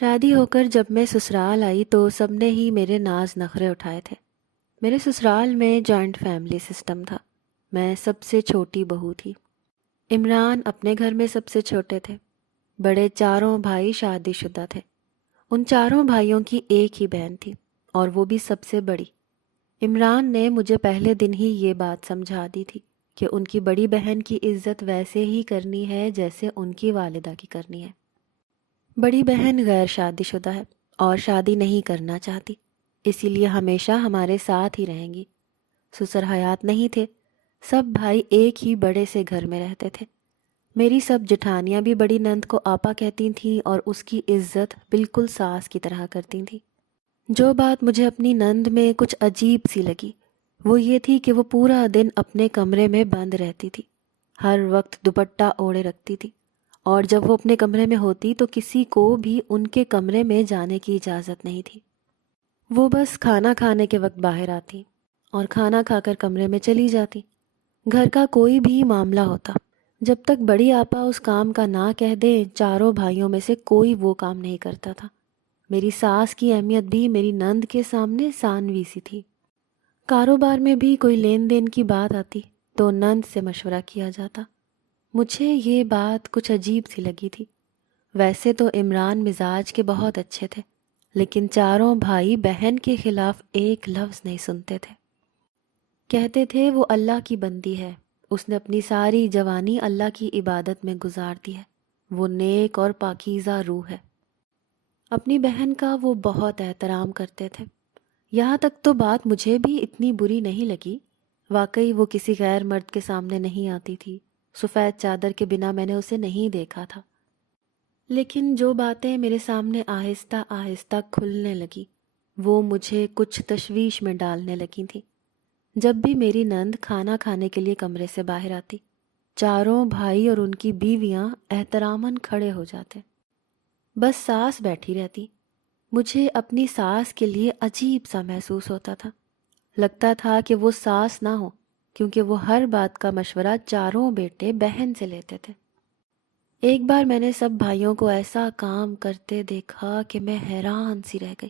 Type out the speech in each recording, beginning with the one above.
شادی ہو کر جب میں سسرال آئی تو سب نے ہی میرے ناز نخرے اٹھائے تھے۔ میرے سسرال میں جوائنٹ فیملی سسٹم تھا۔ میں سب سے چھوٹی بہو تھی۔ عمران اپنے گھر میں سب سے چھوٹے تھے۔ بڑے چاروں بھائی شادی شدہ تھے۔ ان چاروں بھائیوں کی ایک ہی بہن تھی اور وہ بھی سب سے بڑی۔ عمران نے مجھے پہلے دن ہی یہ بات سمجھا دی تھی کہ ان کی بڑی بہن کی عزت ویسے ہی کرنی ہے جیسے ان کی والدہ کی کرنی ہے۔ بڑی بہن غیر شادی شدہ ہے اور شادی نہیں کرنا چاہتی، اسی لیے ہمیشہ ہمارے ساتھ ہی رہیں گی۔ سسر حیات نہیں تھے، سب بھائی ایک ہی بڑے سے گھر میں رہتے تھے۔ میری سب جٹھانیاں بھی بڑی نند کو آپا کہتی تھیں اور اس کی عزت بالکل ساس کی طرح کرتی تھیں۔ جو بات مجھے اپنی نند میں کچھ عجیب سی لگی وہ یہ تھی کہ وہ پورا دن اپنے کمرے میں بند رہتی تھی، ہر وقت دوپٹہ اوڑھے رکھتی تھی، اور جب وہ اپنے کمرے میں ہوتی تو کسی کو بھی ان کے کمرے میں جانے کی اجازت نہیں تھی۔ وہ بس کھانا کھانے کے وقت باہر آتی اور کھانا کھا کر کمرے میں چلی جاتی۔ گھر کا کوئی بھی معاملہ ہوتا، جب تک بڑی آپا اس کام کا نہ کہہ دے چاروں بھائیوں میں سے کوئی وہ کام نہیں کرتا تھا۔ میری ساس کی اہمیت بھی میری نند کے سامنے ثانوی سی تھی۔ کاروبار میں بھی کوئی لین دین کی بات آتی تو نند سے مشورہ کیا جاتا۔ مجھے یہ بات کچھ عجیب سی لگی تھی۔ ویسے تو عمران مزاج کے بہت اچھے تھے، لیکن چاروں بھائی بہن کے خلاف ایک لفظ نہیں سنتے تھے۔ کہتے تھے وہ اللہ کی بندی ہے، اس نے اپنی ساری جوانی اللہ کی عبادت میں گزار دی ہے، وہ نیک اور پاکیزہ روح ہے۔ اپنی بہن کا وہ بہت احترام کرتے تھے۔ یہاں تک تو بات مجھے بھی اتنی بری نہیں لگی، واقعی وہ کسی غیر مرد کے سامنے نہیں آتی تھی، سفید چادر کے بنا میں نے اسے نہیں دیکھا تھا۔ لیکن جو باتیں میرے سامنے آہستہ آہستہ کھلنے لگی وہ مجھے کچھ تشویش میں ڈالنے لگی تھیں۔ جب بھی میری نند کھانا کھانے کے لیے کمرے سے باہر آتی، چاروں بھائی اور ان کی بیویاں احتراماً کھڑے ہو جاتے، بس ساس بیٹھی رہتی۔ مجھے اپنی ساس کے لیے عجیب سا محسوس ہوتا تھا، لگتا تھا کہ وہ ساس نہ ہو، کیونکہ وہ ہر بات کا مشورہ چاروں بیٹے بہن سے لیتے تھے۔ ایک بار میں نے سب بھائیوں کو ایسا کام کرتے دیکھا کہ میں حیران سی رہ گئی۔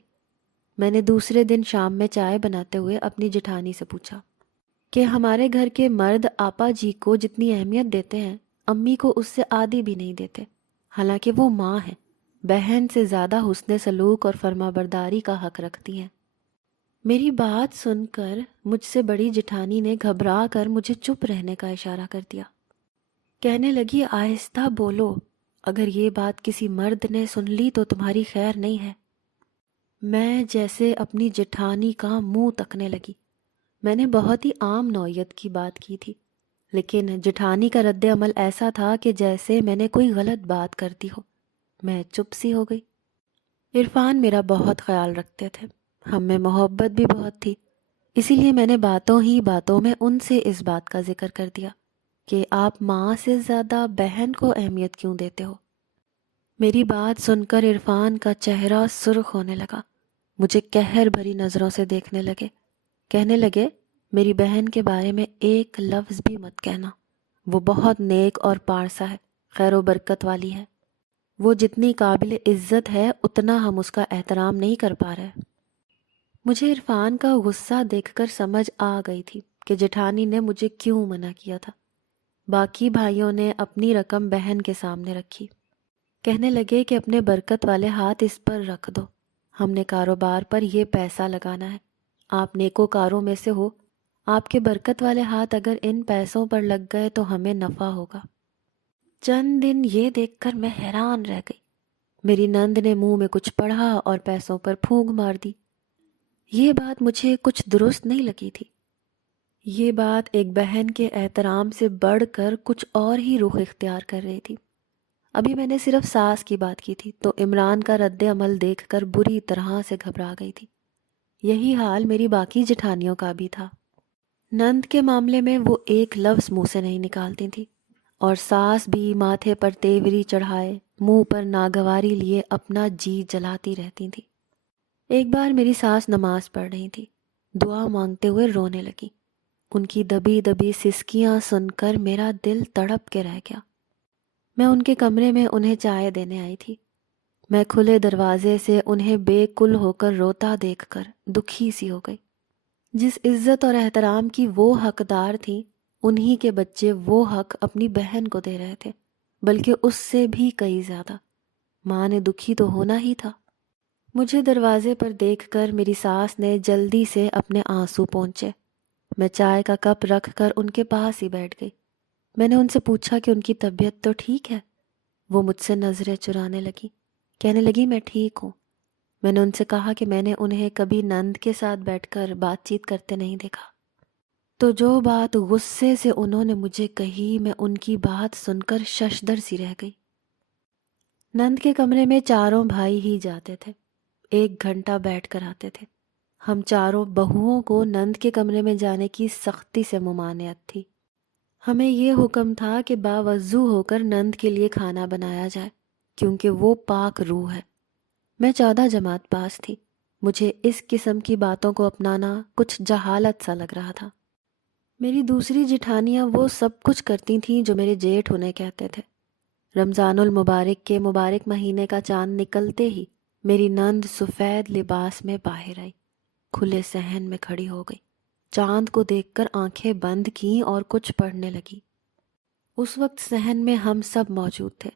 میں نے دوسرے دن شام میں چائے بناتے ہوئے اپنی جٹھانی سے پوچھا کہ ہمارے گھر کے مرد آپا جی کو جتنی اہمیت دیتے ہیں امی کو اس سے آدھی بھی نہیں دیتے، حالانکہ وہ ماں ہیں، بہن سے زیادہ حسن سلوک اور فرما برداری کا حق رکھتی ہیں۔ میری بات سن کر مجھ سے بڑی جٹھانی نے گھبرا کر مجھے چپ رہنے کا اشارہ کر دیا۔ کہنے لگی آہستہ بولو، اگر یہ بات کسی مرد نے سن لی تو تمہاری خیر نہیں ہے۔ میں جیسے اپنی جٹھانی کا منہ تکنے لگی۔ میں نے بہت ہی عام نوعیت کی بات کی تھی، لیکن جٹھانی کا رد عمل ایسا تھا کہ جیسے میں نے کوئی غلط بات کر دی ہو۔ میں چپ سی ہو گئی۔ عرفان میرا بہت خیال رکھتے تھے، ہم میں محبت بھی بہت تھی، اسی لیے میں نے باتوں ہی باتوں میں ان سے اس بات کا ذکر کر دیا کہ آپ ماں سے زیادہ بہن کو اہمیت کیوں دیتے ہو۔ میری بات سن کر عرفان کا چہرہ سرخ ہونے لگا، مجھے قہر بھری نظروں سے دیکھنے لگے۔ کہنے لگے میری بہن کے بارے میں ایک لفظ بھی مت کہنا، وہ بہت نیک اور پارسا ہے، خیر و برکت والی ہے، وہ جتنی قابل عزت ہے اتنا ہم اس کا احترام نہیں کر پا رہے۔ مجھے عرفان کا غصہ دیکھ کر سمجھ آ گئی تھی کہ جٹھانی نے مجھے کیوں منع کیا تھا۔ باقی بھائیوں نے اپنی رقم بہن کے سامنے رکھی۔ کہنے لگے کہ اپنے برکت والے ہاتھ اس پر رکھ دو، ہم نے کاروبار پر یہ پیسہ لگانا ہے، آپ نیکوکاروں میں سے ہو، آپ کے برکت والے ہاتھ اگر ان پیسوں پر لگ گئے تو ہمیں نفع ہوگا۔ چند دن یہ دیکھ کر میں حیران رہ گئی۔ میری نند نے منہ میں کچھ پڑھا اور پیسوں پر پھونک مار دی۔ یہ بات مجھے کچھ درست نہیں لگی تھی۔ یہ بات ایک بہن کے احترام سے بڑھ کر کچھ اور ہی رخ اختیار کر رہی تھی۔ ابھی میں نے صرف ساس کی بات کی تھی تو عمران کا رد عمل دیکھ کر بری طرح سے گھبرا گئی تھی۔ یہی حال میری باقی جٹھانیوں کا بھی تھا۔ نند کے معاملے میں وہ ایک لفظ منہ سے نہیں نکالتی تھی، اور ساس بھی ماتھے پر تیوری چڑھائے منہ پر ناگواری لیے اپنا جی جلاتی رہتی تھی۔ ایک بار میری ساس نماز پڑھ رہی تھی، دعا مانگتے ہوئے رونے لگی۔ ان کی دبی دبی سسکیاں سن کر میرا دل تڑپ کے رہ گیا۔ میں ان کے کمرے میں انہیں چائے دینے آئی تھی۔ میں کھلے دروازے سے انہیں بے کل ہو کر روتا دیکھ کر دکھی سی ہو گئی۔ جس عزت اور احترام کی وہ حقدار تھیں، انہی کے بچے وہ حق اپنی بہن کو دے رہے تھے، بلکہ اس سے بھی کئی زیادہ۔ ماں نے دکھی تو ہونا ہی تھا۔ مجھے دروازے پر دیکھ کر میری ساس نے جلدی سے اپنے آنسو پونچھے۔ میں چائے کا کپ رکھ کر ان کے پاس ہی بیٹھ گئی۔ میں نے ان سے پوچھا کہ ان کی طبیعت تو ٹھیک ہے؟ وہ مجھ سے نظریں چرانے لگی، کہنے لگی میں ٹھیک ہوں۔ میں نے ان سے کہا کہ میں نے انہیں کبھی نند کے ساتھ بیٹھ کر بات چیت کرتے نہیں دیکھا۔ تو جو بات غصے سے انہوں نے مجھے کہی، میں ان کی بات سن کر ششدر سی رہ گئی۔ نند کے کمرے میں چاروں بھائی ہی جاتے تھے، 1 گھنٹہ بیٹھ کر آتے تھے۔ ہم چاروں بہوؤں کو نند کے کمرے میں جانے کی سختی سے ممانعت تھی۔ ہمیں یہ حکم تھا کہ باوضو ہو کر نند کے لیے کھانا بنایا جائے، کیونکہ وہ پاک روح ہے۔ میں 14 جماعت پاس تھی۔ مجھے اس قسم کی باتوں کو اپنانا کچھ جہالت سا لگ رہا تھا۔ میری دوسری جٹھانیاں وہ سب کچھ کرتی تھیں جو میرے جیٹھ انہیں کہتے تھے۔ رمضان المبارک کے مبارک مہینے کا چاند نکلتے ہی میری نند سفید لباس میں باہر آئی، کھلے صحن میں کھڑی ہو گئی، چاند کو دیکھ کر آنکھیں بند کیں اور کچھ پڑھنے لگی۔ اس وقت صحن میں ہم سب موجود تھے،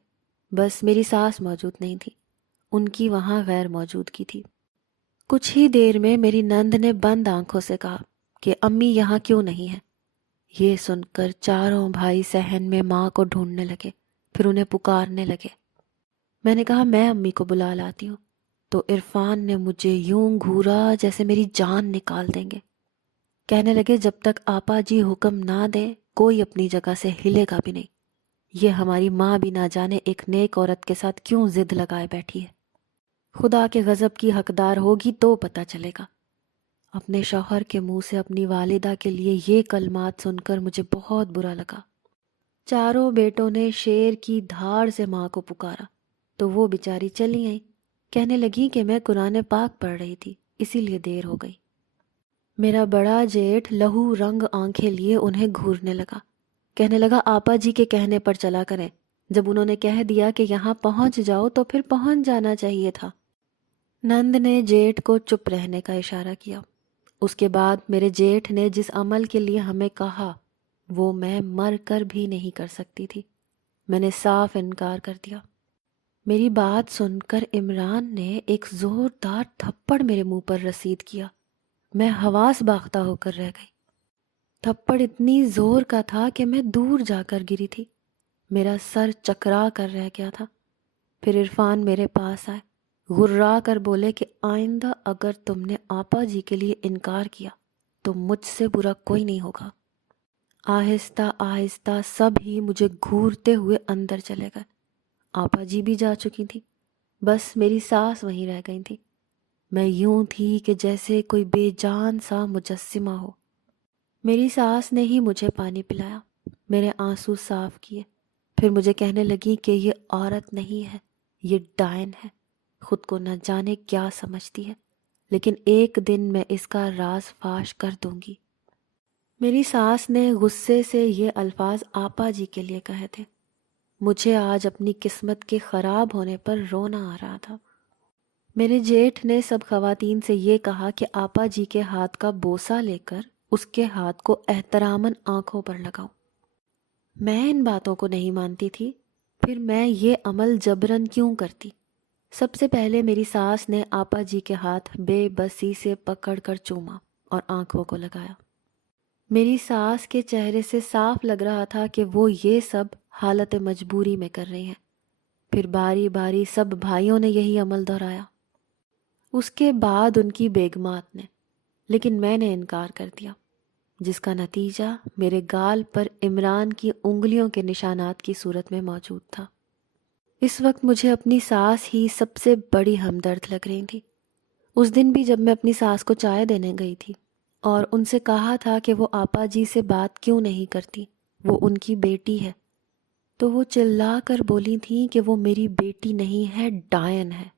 بس میری ساس موجود نہیں تھی، ان کی وہاں غیر موجودگی تھی۔ کچھ ہی دیر میں میری نند نے بند آنکھوں سے کہا کہ امی یہاں کیوں نہیں ہے؟ یہ سن کر چاروں بھائی صحن میں ماں کو ڈھونڈنے لگے، پھر انہیں پکارنے لگے۔ میں نے کہا میں امی کو بلا لاتی ہوں، تو عرفان نے مجھے یوں گھورا جیسے میری جان نکال دیں گے۔ کہنے لگے جب تک آپا جی حکم نہ دیں کوئی اپنی جگہ سے ہلے گا بھی نہیں۔ یہ ہماری ماں بھی نہ جانے ایک نیک عورت کے ساتھ کیوں ضد لگائے بیٹھی ہے۔ خدا کے غضب کی حقدار ہوگی تو پتہ چلے گا۔ اپنے شوہر کے منہ سے اپنی والدہ کے لیے یہ کلمات سن کر مجھے بہت برا لگا۔ چاروں بیٹوں نے شیر کی دھاڑ سے ماں کو پکارا تو وہ بیچاری چلی آئی، کہنے لگی کہ میں قرآن پاک پڑھ رہی تھی، اسی لیے دیر ہو گئی۔ میرا بڑا جیٹھ لہو رنگ آنکھیں لیے انہیں گھورنے لگا، کہنے لگا آپا جی کے کہنے پر چلا کریں، جب انہوں نے کہہ دیا کہ یہاں پہنچ جاؤ تو پھر پہنچ جانا چاہیے تھا۔ نند نے جیٹھ کو چپ رہنے کا اشارہ کیا۔ اس کے بعد میرے جیٹھ نے جس عمل کے لیے ہمیں کہا وہ میں مر کر بھی نہیں کر سکتی تھی۔ میں نے صاف انکار کر دیا۔ میری بات سن کر عمران نے ایک زوردار تھپڑ میرے منہ پر رسید کیا۔ میں حواس باختہ ہو کر رہ گئی۔ تھپڑ اتنی زور کا تھا کہ میں دور جا کر گری تھی، میرا سر چکرا کر رہ گیا تھا۔ پھر عرفان میرے پاس آئے، غرا کر بولے کہ آئندہ اگر تم نے آپا جی کے لیے انکار کیا تو مجھ سے برا کوئی نہیں ہوگا۔ آہستہ آہستہ سب ہی مجھے گھورتے ہوئے اندر چلے گئے۔ آپا جی بھی جا چکی تھی، بس میری ساس وہیں رہ گئی تھی۔ میں یوں تھی کہ جیسے کوئی بے جان سا مجسمہ ہو۔ میری ساس نے ہی مجھے پانی پلایا، میرے آنسو صاف کیے، پھر مجھے کہنے لگی کہ یہ عورت نہیں ہے، یہ ڈائن ہے، خود کو نہ جانے کیا سمجھتی ہے، لیکن ایک دن میں اس کا راز فاش کر دوں گی۔ میری ساس نے غصے سے یہ الفاظ آپا جی کے لیے کہے تھے۔ مجھے آج اپنی قسمت کے خراب ہونے پر رونا آ رہا تھا۔ میرے جیٹھ نے سب خواتین سے یہ کہا کہ آپا جی کے ہاتھ کا بوسہ لے کر اس کے ہاتھ کو احتراماً آنکھوں پر لگاؤں۔ میں ان باتوں کو نہیں مانتی تھی، پھر میں یہ عمل جبراً کیوں کرتی؟ سب سے پہلے میری ساس نے آپا جی کے ہاتھ بے بسی سے پکڑ کر چوما اور آنکھوں کو لگایا۔ میری ساس کے چہرے سے صاف لگ رہا تھا کہ وہ یہ سب حالت مجبوری میں کر رہی ہیں۔ پھر باری باری سب بھائیوں نے یہی عمل دہرایا، اس کے بعد ان کی بیگمات نے، لیکن میں نے انکار کر دیا، جس کا نتیجہ میرے گال پر عمران کی انگلیوں کے نشانات کی صورت میں موجود تھا۔ اس وقت مجھے اپنی ساس ہی سب سے بڑی ہمدرد لگ رہی تھی۔ اس دن بھی جب میں اپنی ساس کو چائے دینے گئی تھی اور ان سے کہا تھا کہ وہ آپا جی سے بات کیوں نہیں کرتی، وہ ان کی بیٹی ہے، تو وہ چلا کر بولی تھیں کہ وہ میری بیٹی نہیں ہے، ڈائن ہے۔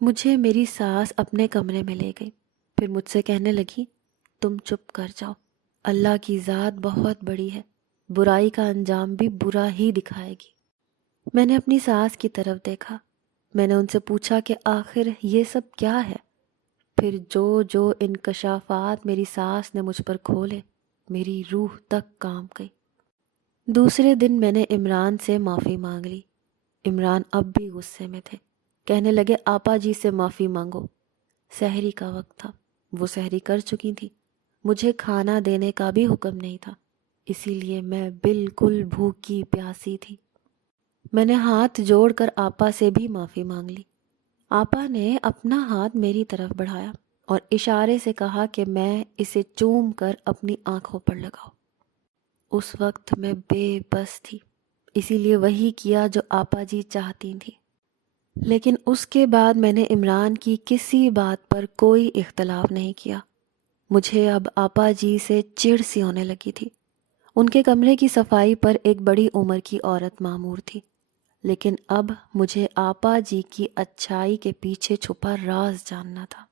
مجھے میری ساس اپنے کمرے میں لے گئی، پھر مجھ سے کہنے لگی تم چپ کر جاؤ، اللہ کی ذات بہت بڑی ہے، برائی کا انجام بھی برا ہی دکھائے گی۔ میں نے اپنی ساس کی طرف دیکھا، میں نے ان سے پوچھا کہ آخر یہ سب کیا ہے؟ پھر جو انکشافات میری ساس نے مجھ پر کھولے، میری روح تک کام گئی۔ دوسرے دن میں نے عمران سے معافی مانگ لی۔ عمران اب بھی غصے میں تھے، کہنے لگے آپا جی سے معافی مانگو۔ سحری کا وقت تھا، وہ سحری کر چکی تھی، مجھے کھانا دینے کا بھی حکم نہیں تھا، اسی لیے میں بالکل بھوکی پیاسی تھی۔ میں نے ہاتھ جوڑ کر آپا سے بھی معافی مانگ لی۔ آپا نے اپنا ہاتھ میری طرف بڑھایا اور اشارے سے کہا کہ میں اسے چوم کر اپنی آنکھوں پر لگاؤں۔ اس وقت میں بے بس تھی، اسی لیے وہی کیا جو آپا جی چاہتی تھی۔ لیکن اس کے بعد میں نے عمران کی کسی بات پر کوئی اختلاف نہیں کیا۔ مجھے اب آپا جی سے چڑ سی ہونے لگی تھی۔ ان کے کمرے کی صفائی پر ایک بڑی عمر کی عورت مامور تھی، لیکن اب مجھے آپا جی کی اچھائی کے پیچھے چھپا راز جاننا تھا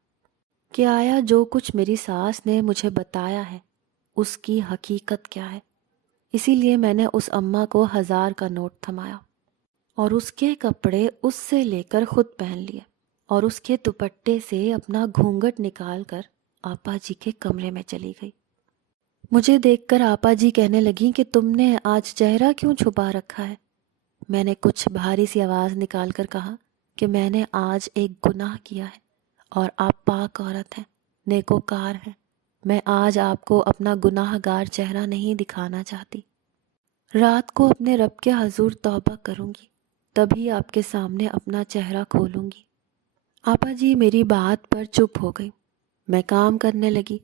کہ آیا جو کچھ میری ساس نے مجھے بتایا ہے اس کی حقیقت کیا ہے۔ اسی لیے میں نے اس اماں کو 1000 کا نوٹ تھمایا اور اس کے کپڑے اس سے لے کر خود پہن لیے اور اس کے دوپٹے سے اپنا گھونگھٹ نکال کر آپا جی کے کمرے میں چلی گئی۔ مجھے دیکھ کر آپا جی کہنے لگیں کہ تم نے آج چہرہ کیوں چھپا رکھا ہے؟ میں نے کچھ بھاری سی آواز نکال کر کہا کہ میں نے آج ایک گناہ کیا ہے اور آپ پاک عورت ہیں، نیکوکار ہیں، میں آج آپ کو اپنا گناہ گار چہرہ نہیں دکھانا چاہتی۔ رات کو اپنے رب کے حضور توبہ کروں گی، تبھی آپ کے سامنے اپنا چہرہ کھولوں گی۔ آپا جی میری بات پر چپ ہو گئی۔ میں کام کرنے لگی۔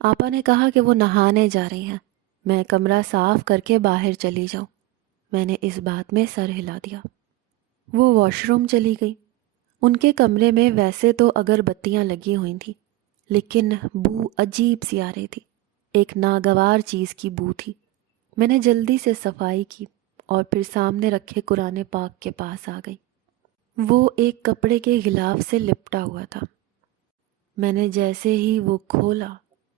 آپا نے کہا کہ وہ نہانے جا رہی ہیں، میں کمرہ صاف کر کے باہر چلی جاؤں۔ میں نے اس بات میں سر ہلا دیا۔ وہ واش روم چلی گئی۔ ان کے کمرے میں ویسے تو اگربتیاں لگی ہوئی تھیں، لیکن بو عجیب سی آ رہی تھی، ایک ناگوار چیز کی بو تھی۔ میں نے جلدی سے صفائی کی اور پھر سامنے رکھے قرآن پاک کے پاس آ گئی۔ وہ ایک کپڑے کے غلاف سے لپٹا ہوا تھا۔ میں نے جیسے ہی وہ کھولا،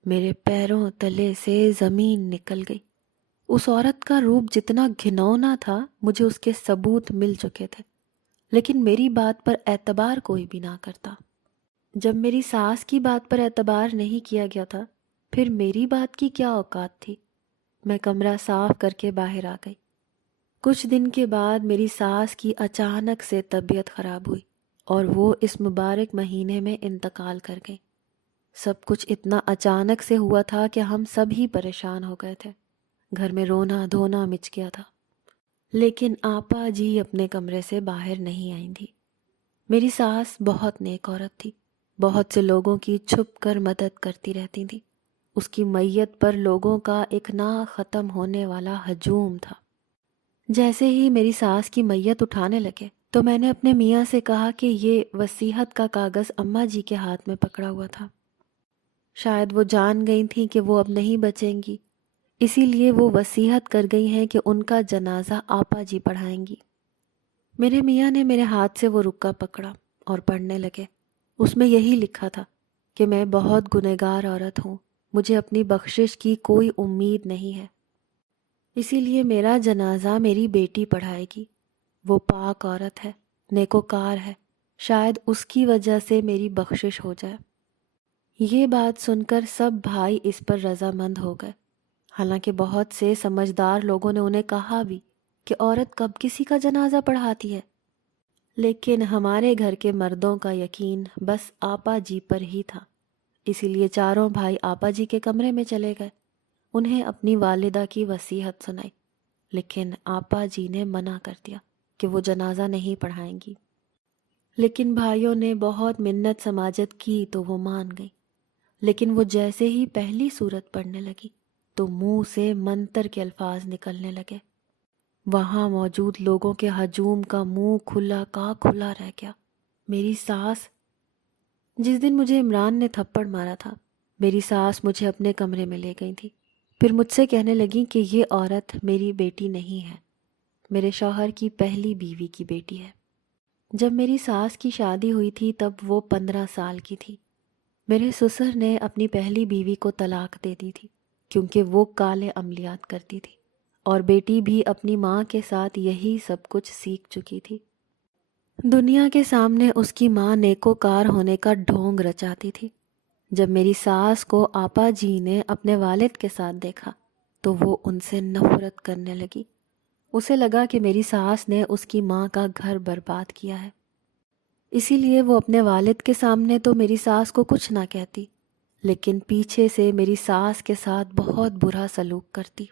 میرے پیروں تلے سے زمین نکل گئی۔ اس عورت کا روپ جتنا گھنونا تھا، مجھے اس کے ثبوت مل چکے تھے، لیکن میری بات پر اعتبار کوئی بھی نہ کرتا۔ جب میری ساس کی بات پر اعتبار نہیں کیا گیا تھا، پھر میری بات کی کیا اوقات تھی؟ میں کمرہ صاف کر کے باہر آ گئی۔ کچھ دن کے بعد میری ساس کی اچانک سے طبیعت خراب ہوئی اور وہ اس مبارک مہینے میں انتقال کر گئی۔ سب کچھ اتنا اچانک سے ہوا تھا کہ ہم سب ہی پریشان ہو گئے تھے۔ گھر میں رونا دھونا مچ گیا تھا، لیکن آپا جی اپنے کمرے سے باہر نہیں آئی تھی۔ میری ساس بہت نیک عورت تھی، بہت سے لوگوں کی چھپ کر مدد کرتی رہتی تھی۔ اس کی میت پر لوگوں کا ایک نہ ختم ہونے والا ہجوم تھا۔ جیسے ہی میری ساس کی میت اٹھانے لگے تو میں نے اپنے میاں سے کہا کہ یہ وصیت کا کاغذ اماں جی کے ہاتھ میں پکڑا ہوا تھا۔ شاید وہ جان گئی تھیں کہ وہ اب نہیں بچیں گی، اسی لیے وہ وصیت کر گئی ہیں کہ ان کا جنازہ آپا جی پڑھائیں گی۔ میرے میاں نے میرے ہاتھ سے وہ رکا پکڑا اور پڑھنے لگے۔ اس میں یہی لکھا تھا کہ میں بہت گنہگار عورت ہوں، مجھے اپنی بخشش کی کوئی امید نہیں ہے، اسی لیے میرا جنازہ میری بیٹی پڑھائے گی۔ وہ پاک عورت ہے، نیکوکار ہے، شاید اس کی وجہ سے میری بخشش ہو جائے۔ یہ بات سن کر سب بھائی اس پر رضامند ہو گئے، حالانکہ بہت سے سمجھدار لوگوں نے انہیں کہا بھی کہ عورت کب کسی کا جنازہ پڑھاتی ہے، لیکن ہمارے گھر کے مردوں کا یقین بس آپا جی پر ہی تھا۔ اسی لیے چاروں بھائی آپا جی کے کمرے میں چلے گئے، انہیں اپنی والدہ کی وصیت سنائی، لیکن آپا جی نے منع کر دیا کہ وہ جنازہ نہیں پڑھائیں گی۔ لیکن بھائیوں نے بہت منت سماجت کی تو وہ مان گئی، لیکن وہ جیسے ہی پہلی سورت پڑھنے لگی تو منہ سے منتر کے الفاظ نکلنے لگے۔ وہاں موجود لوگوں کے ہجوم کا منہ کھلا کا کھلا رہ گیا۔ میری ساس، جس دن مجھے عمران نے تھپڑ مارا تھا، میری ساس مجھے اپنے کمرے میں لے گئی تھی، پھر مجھ سے کہنے لگیں کہ یہ عورت میری بیٹی نہیں ہے، میرے شوہر کی پہلی بیوی کی بیٹی ہے۔ جب میری ساس کی شادی ہوئی تھی تب وہ 15 سال کی تھی۔ میرے سسر نے اپنی پہلی بیوی کو طلاق دے دی تھی کیونکہ وہ کالے عملیات کرتی تھی، اور بیٹی بھی اپنی ماں کے ساتھ یہی سب کچھ سیکھ چکی تھی۔ دنیا کے سامنے اس کی ماں نیکوکار ہونے کا ڈھونگ رچاتی تھی۔ جب میری ساس کو آپا جی نے اپنے والد کے ساتھ دیکھا تو وہ ان سے نفرت کرنے لگی۔ اسے لگا کہ میری ساس نے اس کی ماں کا گھر برباد کیا ہے، اسی لیے وہ اپنے والد کے سامنے تو میری ساس کو کچھ نہ کہتی، لیکن پیچھے سے میری ساس کے ساتھ بہت برا سلوک کرتی۔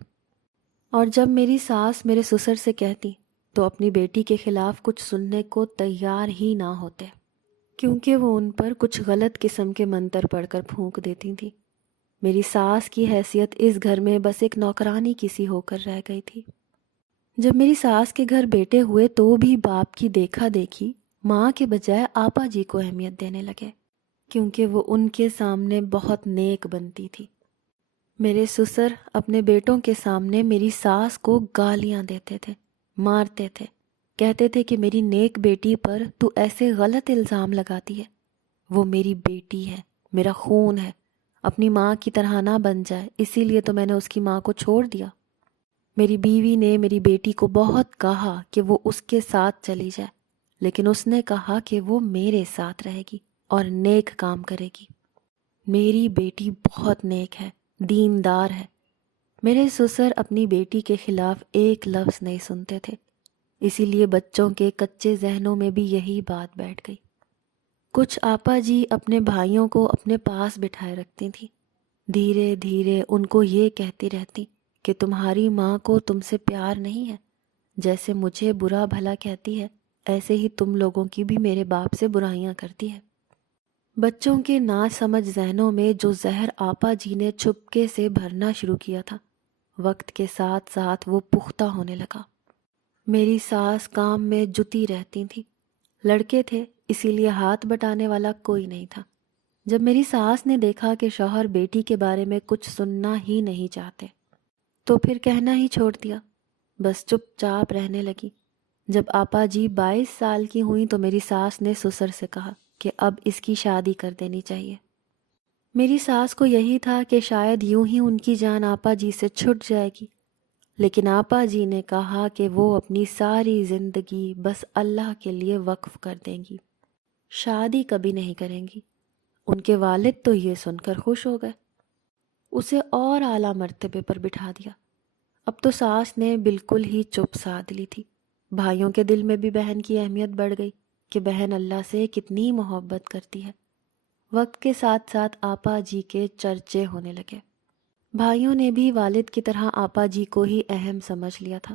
اور جب میری ساس میرے سسر سے کہتی تو اپنی بیٹی کے خلاف کچھ سننے کو تیار ہی نہ ہوتے، کیونکہ وہ ان پر کچھ غلط قسم کے منتر پڑھ کر پھونک دیتی تھی۔ میری ساس کی حیثیت اس گھر میں بس ایک نوکرانی کسی ہو کر رہ گئی تھی۔ جب میری ساس کے گھر بیٹے ہوئے تو بھی باپ کی دیکھا دیکھی ماں کے بجائے آپا جی کو اہمیت دینے لگے، کیونکہ وہ ان کے سامنے بہت نیک بنتی تھی۔ میرے سسر اپنے بیٹوں کے سامنے میری ساس کو گالیاں دیتے تھے، مارتے تھے، کہتے تھے کہ میری نیک بیٹی پر تو ایسے غلط الزام لگاتی ہے، وہ میری بیٹی ہے، میرا خون ہے، اپنی ماں کی طرح نہ بن جائے، اسی لیے تو میں نے اس کی ماں کو چھوڑ دیا۔ میری بیوی نے میری بیٹی کو بہت کہا کہ وہ اس کے ساتھ چلی جائے، لیکن اس نے کہا کہ وہ میرے ساتھ رہے گی اور نیک کام کرے گی۔ میری بیٹی بہت نیک ہے، دیندار ہے۔ میرے سسر اپنی بیٹی کے خلاف ایک لفظ نہیں سنتے تھے، اسی لیے بچوں کے کچے ذہنوں میں بھی یہی بات بیٹھ گئی۔ کچھ آپا جی اپنے بھائیوں کو اپنے پاس بٹھائے رکھتی تھیں، دھیرے دھیرے ان کو یہ کہتی رہتی کہ تمہاری ماں کو تم سے پیار نہیں ہے، جیسے مجھے برا بھلا کہتی ہے ایسے ہی تم لوگوں کی بھی میرے باپ سے برائیاں کرتی ہے۔ بچوں کے نا سمجھ ذہنوں میں جو زہر آپا جی نے چھپکے سے بھرنا شروع کیا تھا، وقت کے ساتھ ساتھ وہ پختہ ہونے لگا۔ میری ساس کام میں جتی رہتی تھی، لڑکے تھے اسی لیے ہاتھ بٹانے والا کوئی نہیں تھا۔ جب میری ساس نے دیکھا کہ شوہر بیٹی کے بارے میں کچھ سننا ہی نہیں چاہتے تو پھر کہنا ہی چھوڑ دیا، بس چپ چاپ رہنے لگی۔ جب آپا جی 22 سال کی ہوئیں تو میری ساس نے سسر سے کہا کہ اب اس کی شادی کر دینی چاہیے۔ میری ساس کو یہی تھا کہ شاید یوں ہی ان کی جان آپا جی سے چھٹ جائے گی، لیکن آپا جی نے کہا کہ وہ اپنی ساری زندگی بس اللہ کے لیے وقف کر دیں گی، شادی کبھی نہیں کریں گی۔ ان کے والد تو یہ سن کر خوش ہو گئے، اسے اور اعلیٰ مرتبے پر بٹھا دیا۔ اب تو ساس نے بالکل ہی چپ سادھ لی تھی۔ بھائیوں کے دل میں بھی بہن کی اہمیت بڑھ گئی کہ بہن اللہ سے کتنی محبت کرتی ہے۔ وقت کے ساتھ ساتھ آپا جی کے چرچے ہونے لگے۔ بھائیوں نے بھی والد کی طرح آپا جی کو ہی اہم سمجھ لیا تھا،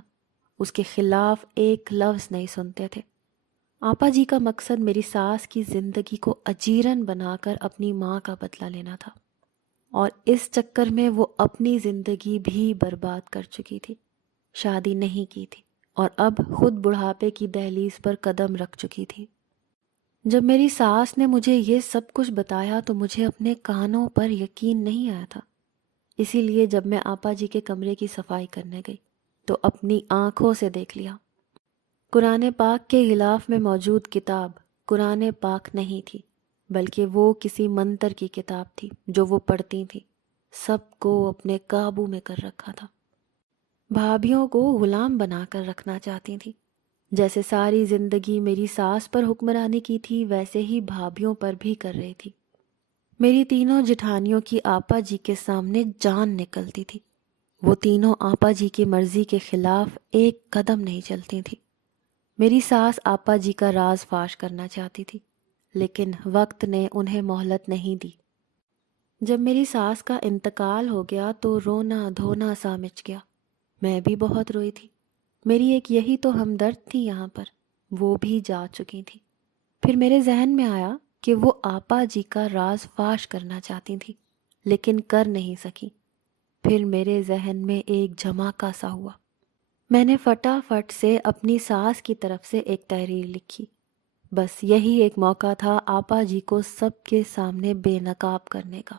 اس کے خلاف ایک لفظ نہیں سنتے تھے۔ آپا جی کا مقصد میری ساس کی زندگی کو اجیرن بنا کر اپنی ماں کا بدلہ لینا تھا، اور اس چکر میں وہ اپنی زندگی بھی برباد کر چکی تھی۔ شادی نہیں کی تھی اور اب خود بڑھاپے کی دہلیز پر قدم رکھ چکی تھی۔ جب میری ساس نے مجھے یہ سب کچھ بتایا تو مجھے اپنے کانوں پر یقین نہیں آیا تھا، اسی لیے جب میں آپا جی کے کمرے کی صفائی کرنے گئی تو اپنی آنکھوں سے دیکھ لیا۔ قرآن پاک کے غلاف میں موجود کتاب قرآن پاک نہیں تھی، بلکہ وہ کسی منتر کی کتاب تھی جو وہ پڑھتی تھی۔ سب کو اپنے قابو میں کر رکھا تھا، بھابھیوں کو غلام بنا کر رکھنا چاہتی تھی۔ جیسے ساری زندگی میری ساس پر حکمرانی کی تھی ویسے ہی بھابھیوں پر بھی کر رہی تھی۔ میری تینوں جٹھانیوں کی آپا جی کے سامنے جان نکلتی تھی، وہ تینوں آپا جی کی مرضی کے خلاف ایک قدم نہیں چلتی تھی۔ میری ساس آپا جی کا راز فاش کرنا چاہتی تھی، لیکن وقت نے انہیں مہلت نہیں دی۔ جب میری ساس کا انتقال ہو گیا تو رونا دھونا سا مچ گیا، میں بھی بہت روئی تھی۔ میری ایک یہی تو ہمدرد تھی یہاں پر، وہ بھی جا چکی تھی۔ پھر میرے ذہن میں آیا کہ وہ آپا جی کا راز فاش کرنا چاہتی تھی لیکن کر نہیں سکی۔ پھر میرے ذہن میں ایک جھماکا سا ہوا، میں نے فٹافٹ سے اپنی ساس کی طرف سے ایک تحریر لکھی۔ بس یہی ایک موقع تھا آپا جی کو سب کے سامنے بے نقاب کرنے کا،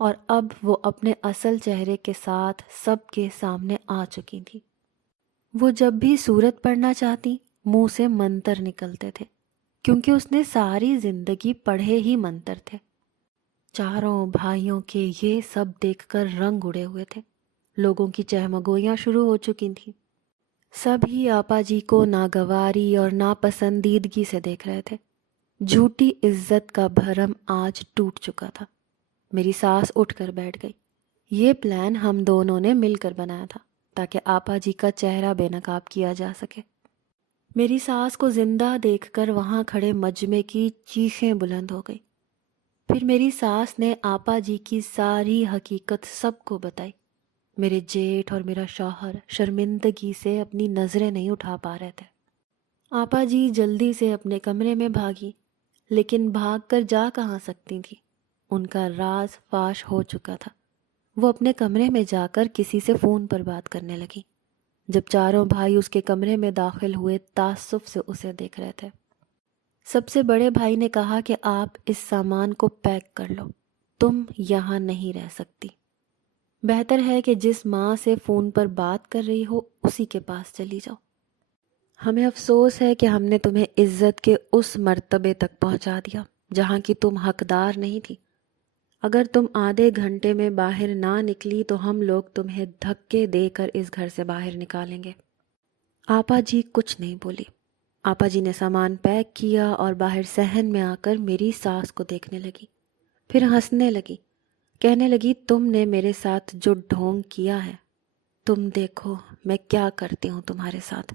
اور اب وہ اپنے اصل چہرے کے ساتھ سب کے سامنے آ چکی تھی۔ وہ جب بھی سورت پڑھنا چاہتی منہ سے منتر نکلتے تھے، کیونکہ اس نے ساری زندگی پڑھے ہی منتر تھے۔ چاروں بھائیوں کے یہ سب دیکھ کر رنگ اڑے ہوئے تھے، لوگوں کی چہمگوئیاں شروع ہو چکی تھیں۔ سب ہی آپا جی کو ناگواری اور ناپسندیدگی سے دیکھ رہے تھے۔ جھوٹی عزت کا بھرم آج ٹوٹ چکا تھا۔ میری ساس اٹھ کر بیٹھ گئی۔ یہ پلان ہم دونوں نے مل کر بنایا تھا تاکہ آپا جی کا چہرہ بے نقاب کیا جا سکے۔ میری ساس کو زندہ دیکھ کر وہاں کھڑے مجمع کی چیخیں بلند ہو گئی۔ پھر میری ساس نے آپا جی کی ساری حقیقت سب کو بتائی۔ میرے جیٹھ اور میرا شوہر شرمندگی سے اپنی نظریں نہیں اٹھا پا رہے تھے۔ آپا جی جلدی سے اپنے کمرے میں بھاگی، لیکن بھاگ کر جا کہاں سکتی تھی؟ ان کا راز فاش ہو چکا تھا۔ وہ اپنے کمرے میں جا کر کسی سے فون پر بات کرنے لگی۔ جب چاروں بھائی اس کے کمرے میں داخل ہوئے، تعصب سے اسے دیکھ رہے تھے۔ سب سے بڑے بھائی نے کہا کہ آپ اس سامان کو پیک کر لو، تم یہاں نہیں رہ سکتی۔ بہتر ہے کہ جس ماں سے فون پر بات کر رہی ہو اسی کے پاس چلی جاؤ۔ ہمیں افسوس ہے کہ ہم نے تمہیں عزت کے اس مرتبے تک پہنچا دیا جہاں کی تم حقدار نہیں تھی۔ اگر تم آدھے گھنٹے میں باہر نہ نکلی تو ہم لوگ تمہیں دھکے دے کر اس گھر سے باہر نکالیں گے۔ آپا جی کچھ نہیں بولی۔ آپا جی نے سامان پیک کیا اور باہر صحن میں آ کر میری ساس کو دیکھنے لگی، پھر ہنسنے لگی، کہنے لگی تم نے میرے ساتھ جو ڈھونگ کیا ہے، تم دیکھو میں کیا کرتی ہوں تمہارے ساتھ۔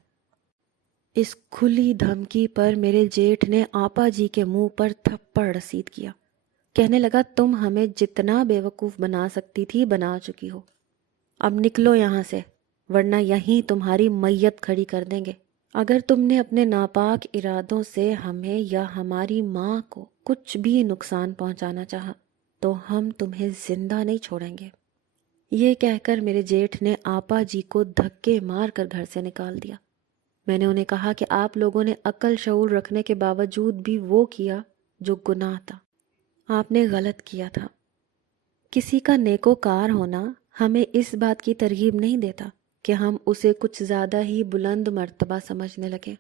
اس کھلی دھمکی پر میرے جیٹھ نے آپا جی کے منہ پر تھپڑ رسید کیا، کہنے لگا تم ہمیں جتنا بیوقوف بنا سکتی تھی بنا چکی ہو، اب نکلو یہاں سے ورنہ یہیں تمہاری میت کھڑی کر دیں گے۔ اگر تم نے اپنے ناپاک ارادوں سے ہمیں یا ہماری ماں کو کچھ بھی نقصان پہنچانا چاہا تو ہم تمہیں زندہ نہیں چھوڑیں گے۔ یہ کہہ کر میرے جیٹھ نے آپا جی کو دھکے مار کر گھر سے نکال دیا۔ میں نے انہیں کہا کہ آپ لوگوں نے عقل شعور رکھنے کے باوجود بھی وہ کیا جو گناہ تھا۔ آپ نے غلط کیا تھا۔ کسی کا نیکوکار ہونا ہمیں اس بات کی ترغیب نہیں دیتا کہ ہم اسے کچھ زیادہ ہی بلند مرتبہ سمجھنے لگیں،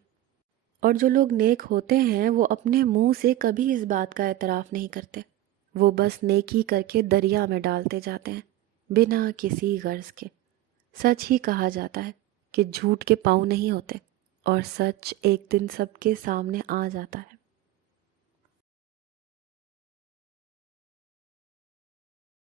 اور جو لوگ نیک ہوتے ہیں وہ اپنے منہ سے کبھی اس بات کا اعتراف نہیں کرتے، وہ بس نیکی کر کے دریا میں ڈالتے جاتے ہیں بنا کسی غرض کے۔ سچ ہی کہا جاتا ہے کہ جھوٹ کے پاؤں نہیں ہوتے، اور سچ ایک دن سب کے سامنے آ جاتا ہے۔